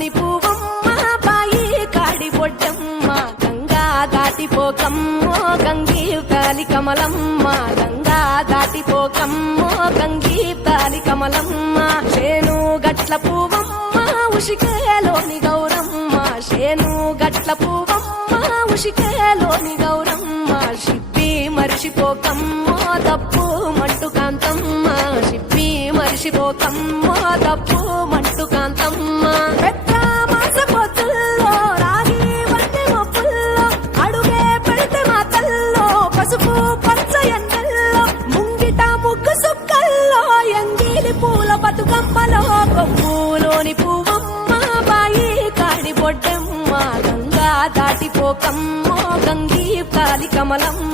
పప్పులోని పువ్వమ్మ బాయి కాడి బొడ్డమ్మ గంగా దాటిపోకమ్మో గంగీ తాలి కమలమ్మ గంగా దాటిపోకమ్మో గంగీ తాలి కమలమ్మ శేను గట్ల పువ్వమ్మ ఉషికేలోని గౌరమ్మ శేను గట్ల పువ్వమ్మ ఉషికేలోని గౌరమ్మ షిప్పి మరిషిపోకమ్మో తప్పు మంటు కాంతమ్మ షిప్పి మరిషిపోకమ్మో తప్పు మంటు కాంతమ్మ పెద్ద మాసపోతుల్లో రాగి వంటి మొప్పుల్లో అడుగే పెడితే మా తల్లో పసుపు పచ్చ ఎండల్లో ముంగిట ముగ్గు సుక్కల్లో ఎంగిలి పూల బతుకమ్మలో కొమ్ములోని పువ్వమ్మ బాయి కాడి బొడ్డమ్మ గంగా దాటిపోకమ్మో గంగీ తాలి కమలమ్మ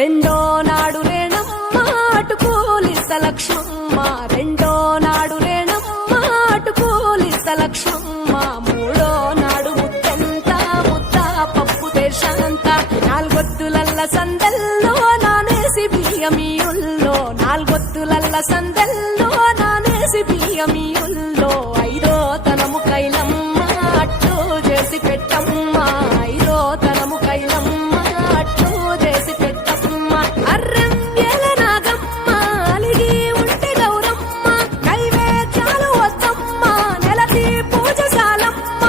రెండో నాడు రేణమ్మ అటుకూలిస్త లక్ష్మమ్మ రెండో నాడు రేణమ్మ అటుకూలిస్త లక్ష్మమ్మ మూడో నాడు ముత్తంత ముద్ద పప్పు దేశంత నాలుగొత్తులల్ల సందల్లో నానేసి బియ్యమియుల్లో నాలుగొత్తులల్ల సందల్లో నానేసి బియ్యమియుల్లో ఐదో తనము కైలమ్మ అట్టు చేసి పెట్టమ్మ ఐదో తనము కైలమ్మ అట్టు చేసి పెట్టమ్మ అర్రం ఏల నాగమ్మ అలిగి ఉంటే గౌరమ్మ నైవేద్యాలు వద్దమ్మ నెలతి పూజశాలమ్మ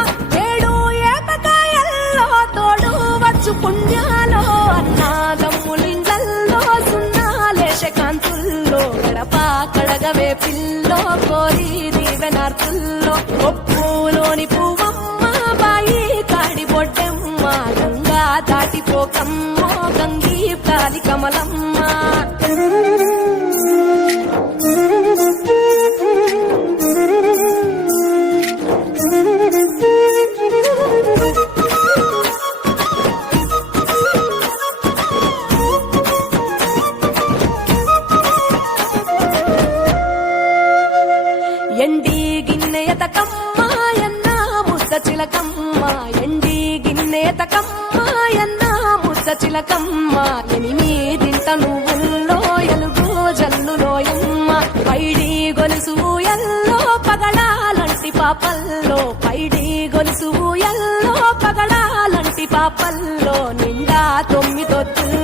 ఏడు ఏపకాయల్లో తోడు వచ్చు పుణ్యాలో అన్నాదమ్ములింగల్లో సున్నాలేశ కాంతుల్లో గడప కడగవే పిల్లో కోరి దీవెనార్తుల్లో ఒప్పులోని పువ్వమ్మ బాయి కాడి బొడ్డమ్మ గంగా దాటిపోకమ్మో గంగీ తాలి కమలమ్మ ఎండి గిన్నెయతకమ్మ ఎన్న ముద్ద చిలకమ్మ ఎండి గిన్నెయతకమ్మ ఎన్న ముద్ద చిలకమ్మ ఎనిమిదింట నువ్వుల్లో ఎలుగు జల్లులోయమ్మ పైడి గొలుసు ఎల్లో పగడాలంటి పాపల్లో పైడి గొలుసు ఎల్లో పగడాలంటి పాపల్లో నిండా 9